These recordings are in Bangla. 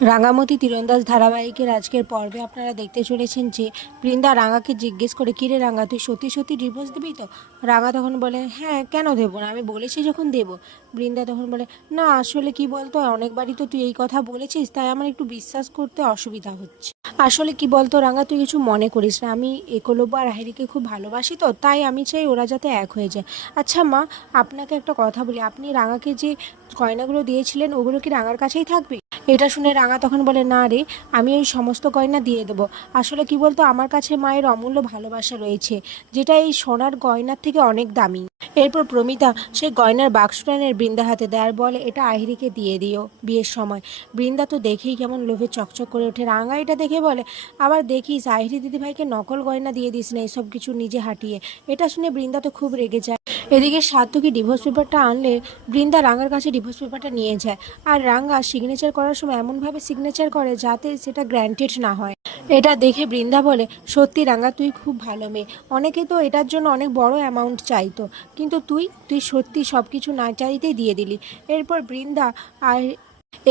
রাঙামতি তীরন্দাজ ধারাবাহিকের আজকের পর্বে আপনারা দেখতে চলেছেন যে বৃন্দা রাঙাকে জিজ্ঞেস করে কিরে রাঙা, তুই সত্যি সত্যি ডিভোর্স দিবি তো? রাঙা তখন বলে হ্যাঁ কেন দেবো না? আমি বলেছি যখন দেবো। বৃন্দা তখন বলে, না, আসলে কি বলতো, অনেকবারই তো তুই এই কথা বলেছিস, তাই আমার একটু বিশ্বাস করতে অসুবিধা হচ্ছে। আসলে কি বলতো রাঙা, তুই কিছু মনে করিস না। আমি একলব্য আর আহিরিকে খুব ভালোবাসি তো, তাই আমি চাই ওরা যাতে এক হয়ে যায়। আচ্ছা মা, আপনাকে একটা কথা বলি। আপনি রাঙাকে যে গয়নাগুলো দিয়েছিলেন, ওগুলো কি রাঙার কাছেই থাকবে? এটা শুনে রাঙা তখন বলে, না রে, আমি ওই সমস্ত গয়না দিয়ে দেবো। আসলে কি বলতো, আমার কাছে মায়ের অমূল্য ভালোবাসা রয়েছে, যেটা এই সোনার গয়নার থেকে অনেক দামি। এরপর প্রমিতা সেই গয়নার বাক্সটা এনে বৃন্দা হাতে দেয় আর বলে, এটা আহিরিকে দিয়ে দিও বিয়ের সময়। বৃন্দা তো দেখেই কেমন লোভে চকচক করে ওঠে। রাঙা এটা দেখে বলে, আবার দেখিস আহিরি দিদিভাইকে নকল গয়না দিয়ে দিস না এইসব কিছু নিজে হাঁটিয়ে। এটা শুনে বৃন্দা তো খুব রেগে যায়। এদিকে সাত্তুকি ডিভোর্স পেপারটা আনলে বৃন্দা রাঙার কাছে ডিভোর্স পেপারটা নিয়ে যায়। আর রাঙ্গা সিগনেচার করার সময় এমনভাবে সিগনেচার করে যাতে সেটা গ্র্যান্টেড না হয়। এটা দেখে বৃন্দা বলে, সত্যি রাঙ্গা তুই খুব ভালো মেয়ে। অনেকে তো এটার জন্য অনেক বড় অ্যামাউন্ট চাইতো। কিন্তু তুই তুই সত্যি সব কিছু না চাইতেই দিয়ে দিলি। এরপর বৃন্দা আর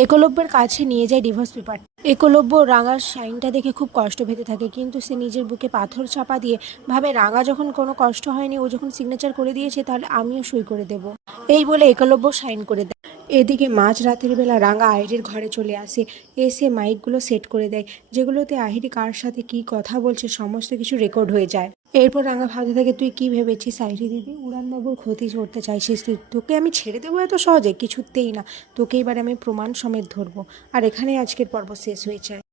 একলব্যের কাছে নিয়ে যায় ডিভোর্স পেপার একলব্য রাঙার সাইনটা দেখে খুব কষ্ট পেতে থাকে, কিন্তু সে নিজের বুকে পাথর চাপা দিয়ে ভাবে, রাঙা যখন কোনো কষ্ট হয়নি, ও যখন সিগনেচার করে দিয়েছে, তাহলে আমিও সই করে দেব। এই বলে একলব্য সাইন করে দেয়। এদিকে মাঝ রাতের বেলা রাঙা আহিরির ঘরে চলে আসে। এসে মাইকগুলো সেট করে দেয়, যেগুলোতে আহিরি কার সাথে কি কথা বলছে, সমস্ত কিছু রেকর্ড হয়ে যায়। এরপর রাঙা ভাবতে থাকে, তুই কি ভেবেছিস আহিরি দিদি? উড়ানবাবুর ক্ষতি করতে চাইছিস তুই? তোকে আমি ছেড়ে দেবো এত সহজে? কিছুতেই না। তোকে এবারে আমি প্রমাণ সমেত ধরবো। আর এখানে আজকের পর্ব শেষ হয়ে যায়।